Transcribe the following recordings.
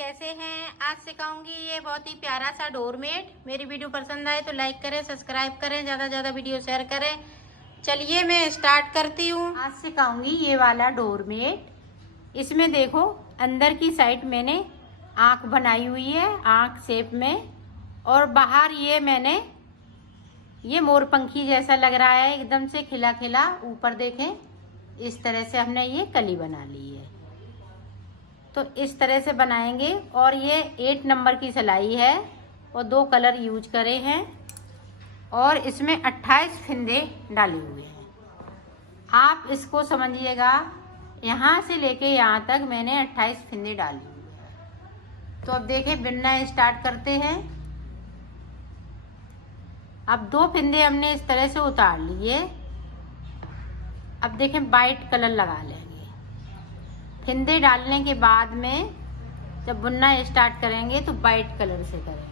कैसे हैं। आज सिखाऊंगी ये बहुत ही प्यारा सा डोरमेट। मेरी वीडियो पसंद आए तो लाइक करें, सब्सक्राइब करें, ज़्यादा से ज़्यादा वीडियो शेयर करें। चलिए मैं स्टार्ट करती हूँ। आज सिखाऊंगी ये वाला डोरमेट। इसमें देखो अंदर की साइड मैंने आँख बनाई हुई है, आँख शेप में, और बाहर ये मोरपंखी जैसा लग रहा है, एकदम से खिला खिला। ऊपर देखें, इस तरह से हमने ये कली बना ली है। तो इस तरह से बनाएंगे। और ये 8 नंबर की सिलाई है और 2 कलर यूज करे हैं और इसमें 28 फिंदे डाले हुए हैं। आप इसको समझिएगा, यहाँ से लेके यहाँ तक मैंने 28 फिंदे डाली हुई है। तो अब देखें, बिनना स्टार्ट करते हैं। अब 2 फिंदे हमने इस तरह से उतार लिए। अब देखें, वाइट कलर लगा लेंगे। फिंदे डालने के बाद में जब बुनना स्टार्ट करेंगे तो वाइट कलर से करेंगे।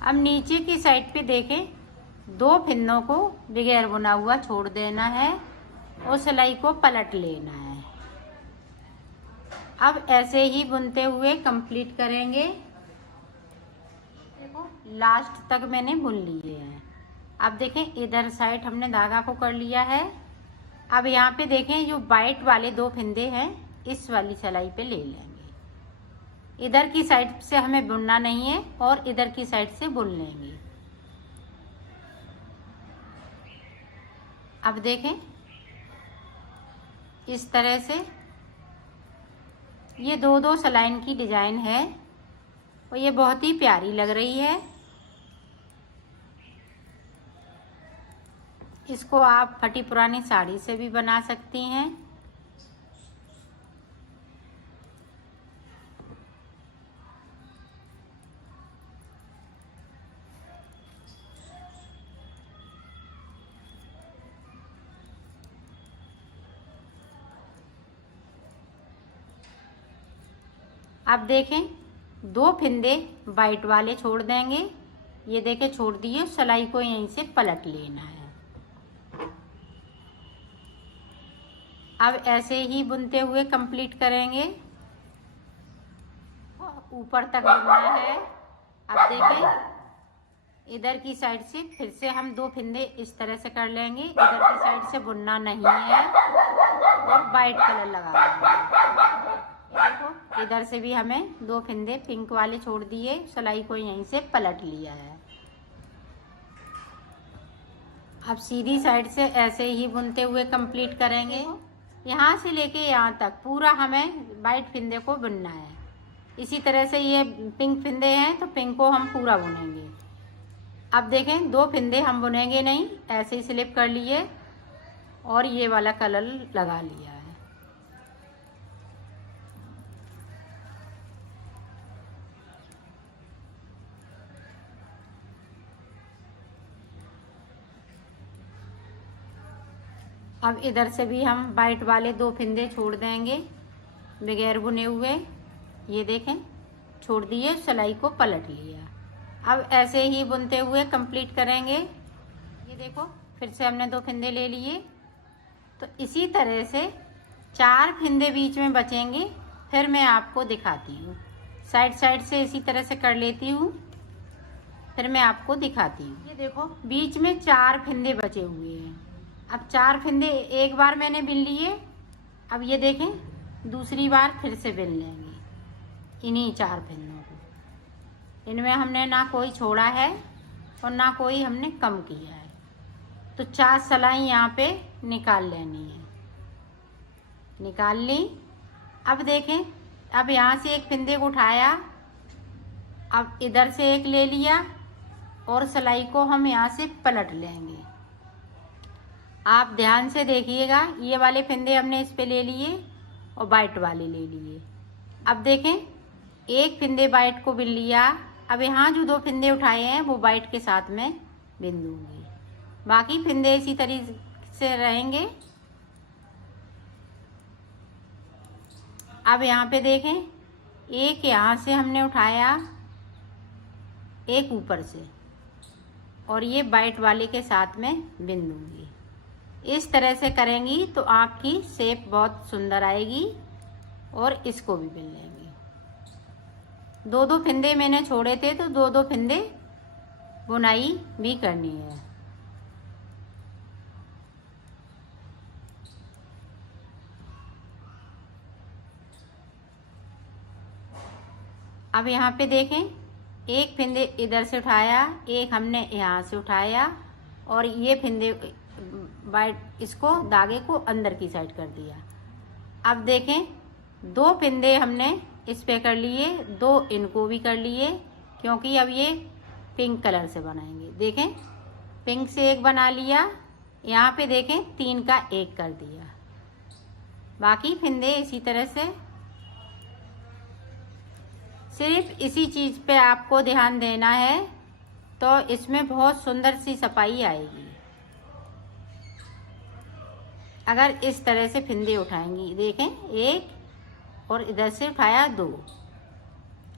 अब नीचे की साइड पे देखें, 2 फिंदों को बगैर बुना हुआ छोड़ देना है और सिलाई को पलट लेना है। अब ऐसे ही बुनते हुए कंप्लीट करेंगे। देखो लास्ट तक मैंने बुन लिए हैं। अब देखें, इधर साइड हमने धागा को कर लिया है। अब यहाँ पे देखें, जो वाइट वाले 2 फिंदे हैं इस वाली सिलाई पे ले लेंगे। इधर की साइड से हमें बुनना नहीं है और इधर की साइड से बुन लेंगे। अब देखें, इस तरह से ये 2-2 सलाइन की डिजाइन है और ये बहुत ही प्यारी लग रही है। इसको आप फटी पुरानी साड़ी से भी बना सकती हैं। अब देखें, 2 फिंदे वाइट वाले छोड़ देंगे। ये देखें छोड़ दिए। सिलाई को यहीं से पलट लेना है। अब ऐसे ही बुनते हुए कंप्लीट करेंगे। ऊपर तक बुनना है। अब देखें, इधर की साइड से फिर से हम 2 फिंदे इस तरह से कर लेंगे। इधर की साइड से बुनना नहीं है और वाइट कलर लगा देंगे। देखो, इधर से भी हमें 2 फिंदे पिंक वाले छोड़ दिए। सिलाई को यहीं से पलट लिया है। अब सीधी साइड से ऐसे ही बुनते हुए कंप्लीट करेंगे। यहाँ से लेके यहाँ तक पूरा हमें वाइट फिंदे को बुनना है। इसी तरह से ये पिंक फिंदे हैं तो पिंक को हम पूरा बुनेंगे। अब देखें, 2 फिंदे हम बुनेंगे नहीं, ऐसे ही स्लिप कर लिए और ये वाला कलर लगा लिया है। अब इधर से भी हम वाइट वाले 2 फिंदे छोड़ देंगे बगैर बुने हुए। ये देखें, छोड़ दिए, सिलाई को पलट लिया। अब ऐसे ही बुनते हुए कंप्लीट करेंगे। ये देखो, फिर से हमने 2 फिंदे ले लिए। तो इसी तरह से 4 फिंदे बीच में बचेंगे। फिर मैं आपको दिखाती हूँ। साइड साइड से इसी तरह से कर लेती हूँ, फिर मैं आपको दिखाती हूँ। ये देखो, बीच में 4 फिंदे बचे हुए हैं। अब 4 फिंदे एक बार मैंने बिन लिए। अब ये देखें, दूसरी बार फिर से बिन लेंगे इन्हीं 4 फिंदों को। इनमें हमने ना कोई छोड़ा है और ना कोई हमने कम किया है। तो 4 सिलाई यहाँ पे निकाल लेनी है। निकाल ली। अब देखें, अब यहाँ से एक फिंदे को उठाया, अब इधर से एक ले लिया और सिलाई को हम यहाँ से पलट लेंगे। आप ध्यान से देखिएगा, ये वाले फंदे हमने इस पे ले लिए और वाइट वाले ले लिए। अब देखें, एक फंदे वाइट को बिन लिया। अब यहाँ जो 2 फंदे उठाए हैं वो वाइट के साथ में बिन दूंगी। बाकी फंदे इसी तरीके से रहेंगे। अब यहाँ पे देखें, एक यहाँ से हमने उठाया, एक ऊपर से, और ये वाइट वाले के साथ में बिन दूंगी। इस तरह से करेंगी तो आपकी शेप बहुत सुंदर आएगी। और इसको भी बिन लेंगे। 2-2 फंदे मैंने छोड़े थे तो 2-2 फंदे बुनाई भी करनी है। अब यहाँ पे देखें, एक फंदे इधर से उठाया, एक हमने यहाँ से उठाया, और ये फंदे वाइट इसको धागे को अंदर की साइड कर दिया। अब देखें, 2 फंदे हमने इस पे कर लिए, 2 इनको भी कर लिए, क्योंकि अब ये पिंक कलर से बनाएंगे। देखें, पिंक से एक बना लिया, यहाँ पे देखें 3 का 1 कर दिया। बाकी फंदे इसी तरह से, सिर्फ इसी चीज़ पे आपको ध्यान देना है तो इसमें बहुत सुंदर सी सफाई आएगी। अगर इस तरह से फंदे उठाएंगी, देखें, 1 और इधर से उठाया 2,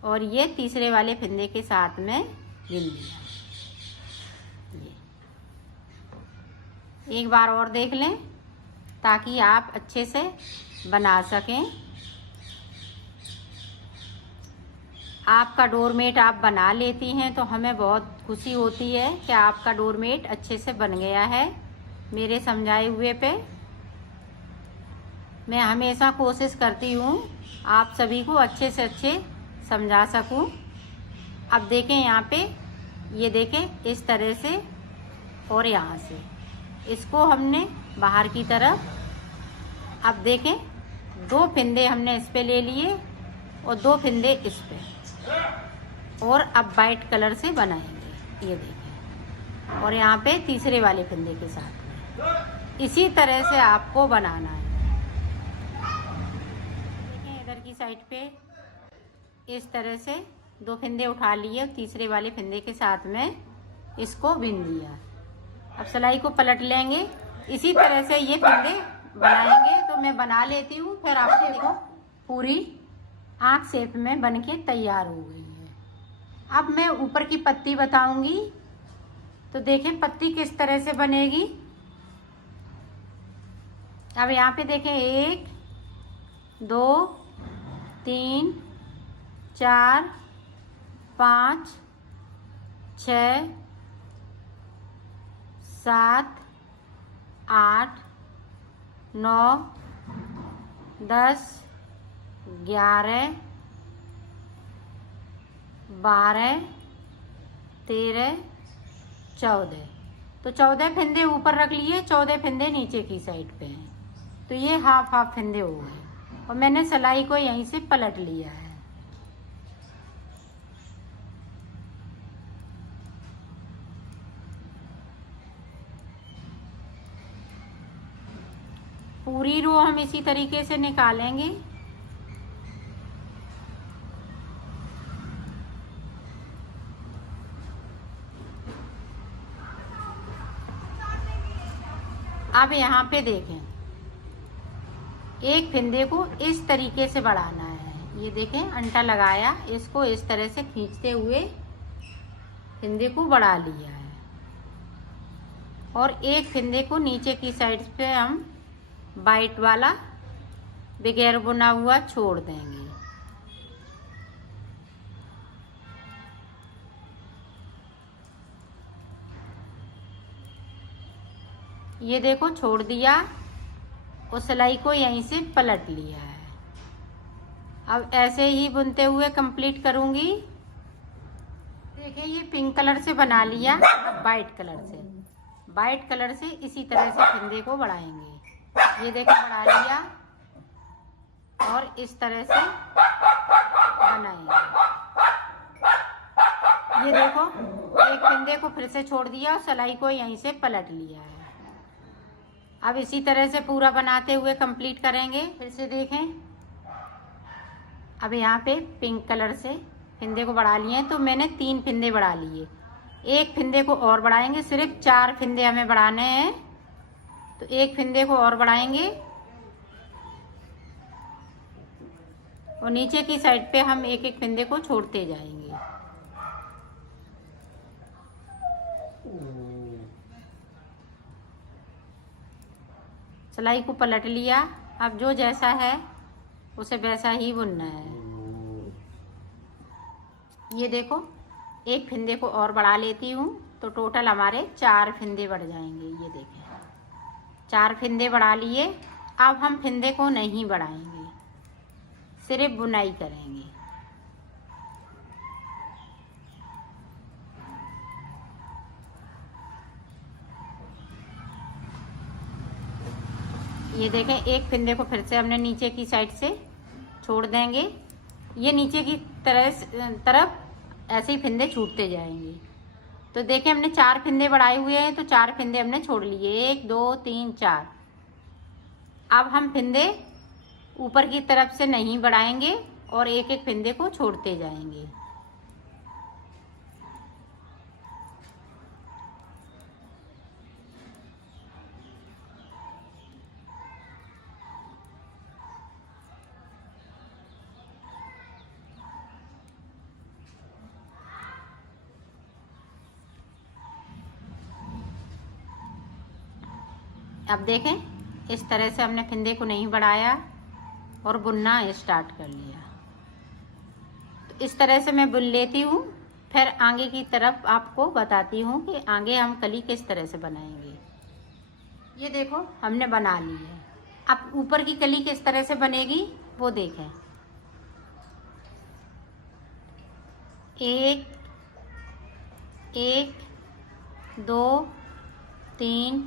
और ये तीसरे वाले फंदे के साथ में गिन लिया। एक बार और देख लें ताकि आप अच्छे से बना सकें। आपका डोरमेट आप बना लेती हैं तो हमें बहुत खुशी होती है कि आपका डोरमेट अच्छे से बन गया है। मेरे समझाए हुए पे मैं हमेशा कोशिश करती हूँ आप सभी को अच्छे से अच्छे समझा सकूँ। अब देखें, यहाँ पे ये देखें इस तरह से, और यहाँ से इसको हमने बाहर की तरफ। अब देखें, 2 फंदे हमने इस पे ले लिए और 2 फंदे इस पे, और अब वाइट कलर से बनाएंगे। ये देखें, और यहाँ पे तीसरे वाले फंदे के साथ में इसी तरह से आपको बनाना है। देखें, इधर की साइड पे इस तरह से 2 फंदे उठा लिए और तीसरे वाले फंदे के साथ में इसको बिन दिया। अब सिलाई को पलट लेंगे, इसी तरह से ये फंदे बनाएंगे। तो मैं बना लेती हूँ, फिर आपको देखो पूरी आँख शेप में बन के तैयार हो गई है। अब मैं ऊपर की पत्ती बताऊंगी, तो देखें पत्ती किस तरह से बनेगी। अब यहाँ पे देखें, 1 2 3 4 5 6 7 8 9 10 11 12 13 14। तो 14 फंदे ऊपर रख लिए, 14 फंदे नीचे की साइड पे हैं। तो ये हाफ फंदे हो गए, और मैंने सिलाई को यहीं से पलट लिया है। पूरी रो हम इसी तरीके से निकालेंगे। अब यहाँ पे देखें, एक फंदे को इस तरीके से बढ़ाना है। ये देखें, अंटा लगाया, इसको इस तरह से खींचते हुए फंदे को बढ़ा लिया है, और एक फंदे को नीचे की साइड पे हम वाइट वाला बगैर बुना हुआ छोड़ देंगे। ये देखो छोड़ दिया, और सिलाई को यहीं से पलट लिया है। अब ऐसे ही बुनते हुए कंप्लीट करूंगी। देखिए, ये पिंक कलर से बना लिया, अब वाइट कलर से इसी तरह से फंदे को बढ़ाएंगे। ये देखो बढ़ा लिया, और इस तरह से बनाएंगे। ये देखो, एक फंदे को फिर से छोड़ दिया, सिलाई को यहीं से पलट लिया है। अब इसी तरह से पूरा बनाते हुए कंप्लीट करेंगे। फिर से देखें, अब यहाँ पे पिंक कलर से फिंदे को बढ़ा लिए हैं, तो मैंने 3 फिंदे बढ़ा लिए। एक फिंदे को और बढ़ाएंगे, सिर्फ 4 फिंदे हमें बढ़ाने हैं, तो एक फिंदे को और बढ़ाएंगे और नीचे की साइड पे हम एक एक फिंदे को छोड़ते जाएंगे। सिलाई को पलट लिया। अब जो जैसा है उसे वैसा ही बुनना है। ये देखो, एक फिंदे को और बढ़ा लेती हूँ, तो टोटल हमारे 4 फिंदे बढ़ जाएंगे। ये देखें, 4 फिंदे बढ़ा लिए। अब हम फिंदे को नहीं बढ़ाएंगे, सिर्फ बुनाई करेंगे। ये देखें, एक फिंदे को फिर से हमने नीचे की साइड से छोड़ देंगे। ये नीचे की तरफ ऐसे ही फिंदे छूटते जाएंगे। तो देखें, हमने 4 फिंदे बढ़ाए हुए हैं, तो 4 फिंदे हमने छोड़ लिए, 1 2 3 4। अब हम फिंदे ऊपर की तरफ से नहीं बढ़ाएंगे और एक एक फिंदे को छोड़ते जाएंगे। अब देखें, इस तरह से हमने फिंदे को नहीं बढ़ाया और बुनना स्टार्ट कर लिया। तो इस तरह से मैं बुन लेती हूँ, फिर आगे की तरफ आपको बताती हूँ कि आगे हम कली किस तरह से बनाएंगे। ये देखो, हमने बना ली है। अब ऊपर की कली किस तरह से बनेगी वो देखें। 1 1 2 3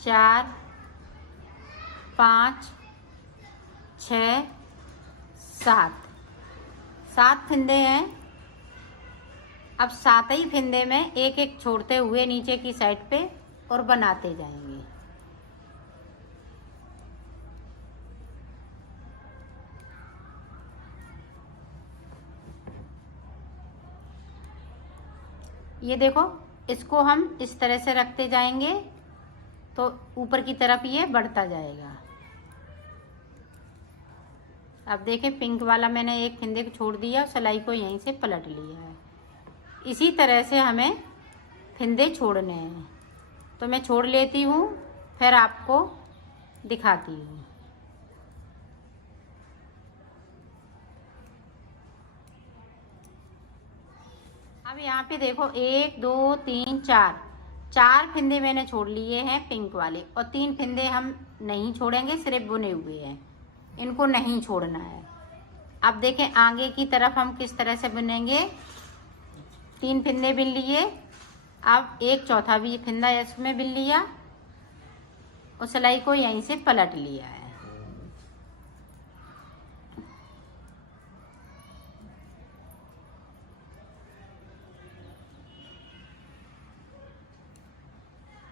4 5 6 7 फिंदे हैं। अब 7 ही फिंदे में एक एक छोड़ते हुए नीचे की साइड पे और बनाते जाएंगे। ये देखो, इसको हम इस तरह से रखते जाएंगे तो ऊपर की तरफ ये बढ़ता जाएगा। अब देखें, पिंक वाला मैंने एक फिंदे को छोड़ दिया, सिलाई को यहीं से पलट लिया है। इसी तरह से हमें फिंदे छोड़ने हैं, तो मैं छोड़ लेती हूँ, फिर आपको दिखाती हूँ। अब यहाँ पे देखो, 1 2 3 4 फिंदे मैंने छोड़ लिए हैं पिंक वाले, और 3 फिंदे हम नहीं छोड़ेंगे, सिर्फ बुने हुए हैं, इनको नहीं छोड़ना है। अब देखें, आगे की तरफ हम किस तरह से बुनेंगे। 3 फिंदे बिन लिए, अब 1/4 भी फिंदा इसमें बिन लिया और सिलाई को यहीं से पलट लिया है।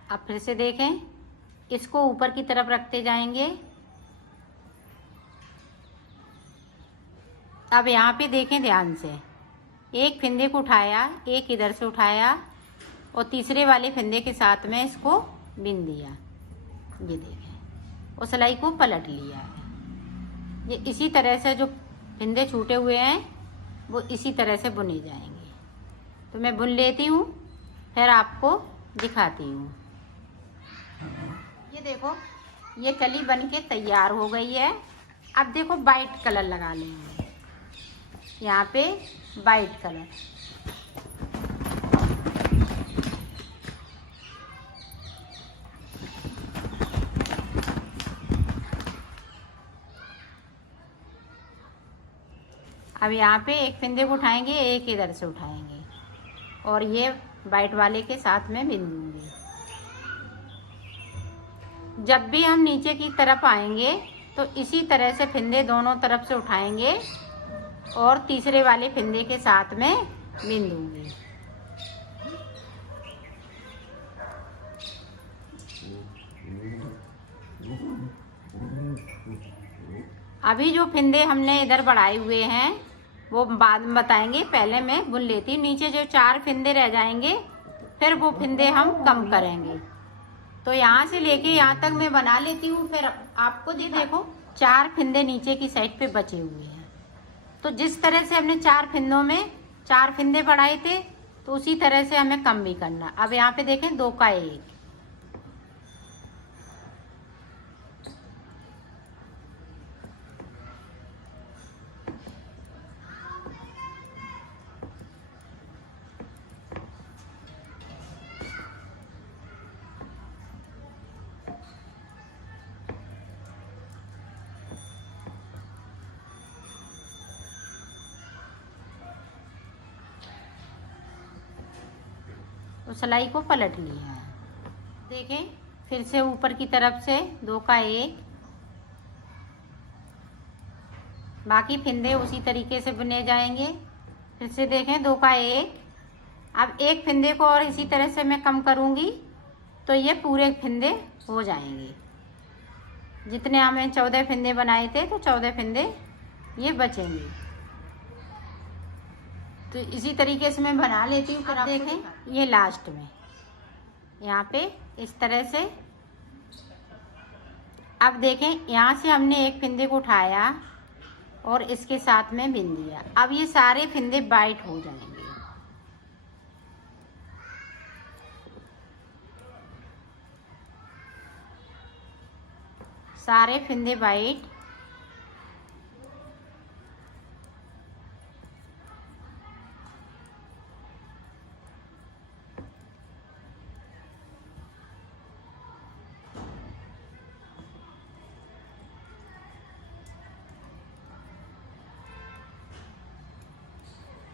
अब फिर से देखें, इसको ऊपर की तरफ रखते जाएंगे। अब यहाँ पे देखें ध्यान से, एक फिंदे को उठाया, एक इधर से उठाया और तीसरे वाले फिंदे के साथ में इसको बिन दिया। ये देखें, और सिलाई को पलट लिया है। ये इसी तरह से जो फिंदे छूटे हुए हैं वो इसी तरह से बुने जाएंगे। तो मैं बुन लेती हूँ, फिर आपको दिखाती हूँ। ये देखो, ये कली बन के तैयार हो गई है। अब देखो, वाइट कलर लगा लेंगे, यहाँ पे वाइट कलर। अब यहाँ पे एक फिंदे को उठाएंगे, एक इधर से उठाएंगे और ये वाइट वाले के साथ में बिन दूंगी। जब भी हम नीचे की तरफ आएंगे तो इसी तरह से फिंदे दोनों तरफ से उठाएंगे और तीसरे वाले फिंदे के साथ में बिन दूंगी। अभी जो फिंदे हमने इधर बढ़ाए हुए हैं वो बाद में बताएंगे, पहले मैं बुन लेती हूँ। नीचे जो 4 फिंदे रह जाएंगे फिर वो फिंदे हम कम करेंगे। तो यहाँ से लेके यहाँ तक मैं बना लेती हूँ, फिर आपको देखो 4 फिंदे नीचे की साइड पे बचे हुए हैं। तो जिस तरह से हमने 4 फिंदों में 4 फिंदे बढ़ाए थे तो उसी तरह से हमें कम भी करना। अब यहाँ पे देखें 2 का 1, तो सिलाई को पलट लिया है। देखें फिर से ऊपर की तरफ से 2 का 1, बाकी फिंदे उसी तरीके से बुने जाएंगे। फिर से देखें 2 का 1। अब एक फिंदे को और इसी तरह से मैं कम करूंगी तो ये पूरे फिंदे हो जाएंगे। जितने हमें 14 फिंदे बनाए थे तो 14 फिंदे ये बचेंगे। तो इसी तरीके से मैं बना लेती हूँ। फिर आप देखें ये लास्ट में यहाँ पे इस तरह से। अब देखें यहाँ से हमने एक फिंदे को उठाया और इसके साथ में बिन दिया। अब ये सारे फिंदे वाइट हो जाएंगे। सारे फिंदे वाइट।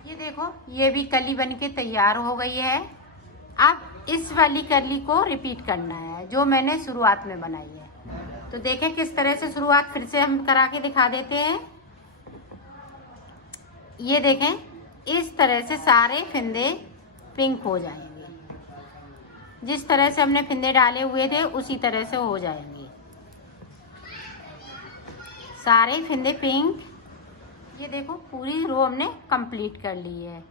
ये देखो ये भी कली बन के तैयार हो गई है। अब इस वाली कली को रिपीट करना है जो मैंने शुरुआत में बनाई है। तो देखें किस तरह से शुरुआत फिर से हम करा के दिखा देते हैं। ये देखें इस तरह से सारे फिंदे पिंक हो जाएंगे। जिस तरह से हमने फिंदे डाले हुए थे उसी तरह से हो जाएंगे सारे फिंदे पिंक। ये देखो पूरी रो हमने कंप्लीट कर ली है।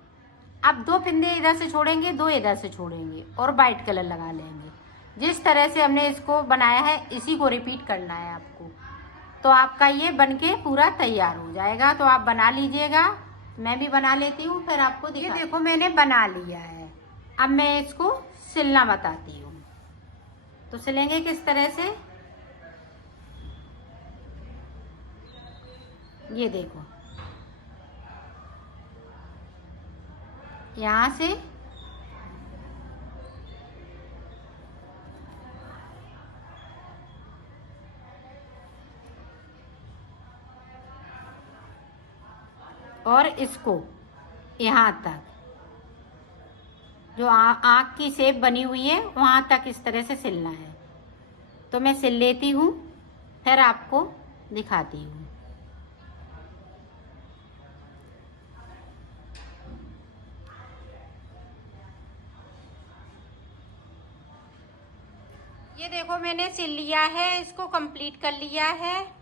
अब 2 फिंदे इधर से छोड़ेंगे, 2 इधर से छोड़ेंगे और वाइट कलर लगा लेंगे। जिस तरह से हमने इसको बनाया है इसी को रिपीट करना है आपको। तो आपका ये बनके पूरा तैयार हो जाएगा। तो आप बना लीजिएगा, मैं भी बना लेती हूँ फिर आपको ये देखो मैंने बना लिया है। अब मैं इसको सिलना बताती हूँ। तो सिलेंगे किस तरह से, ये देखो यहाँ से और इसको यहाँ तक जो आँख की शेप बनी हुई है वहाँ तक इस तरह से सिलना है। तो मैं सिल लेती हूँ फिर आपको दिखाती हूँ। ये देखो मैंने सिल लिया है, इसको कंप्लीट कर लिया है।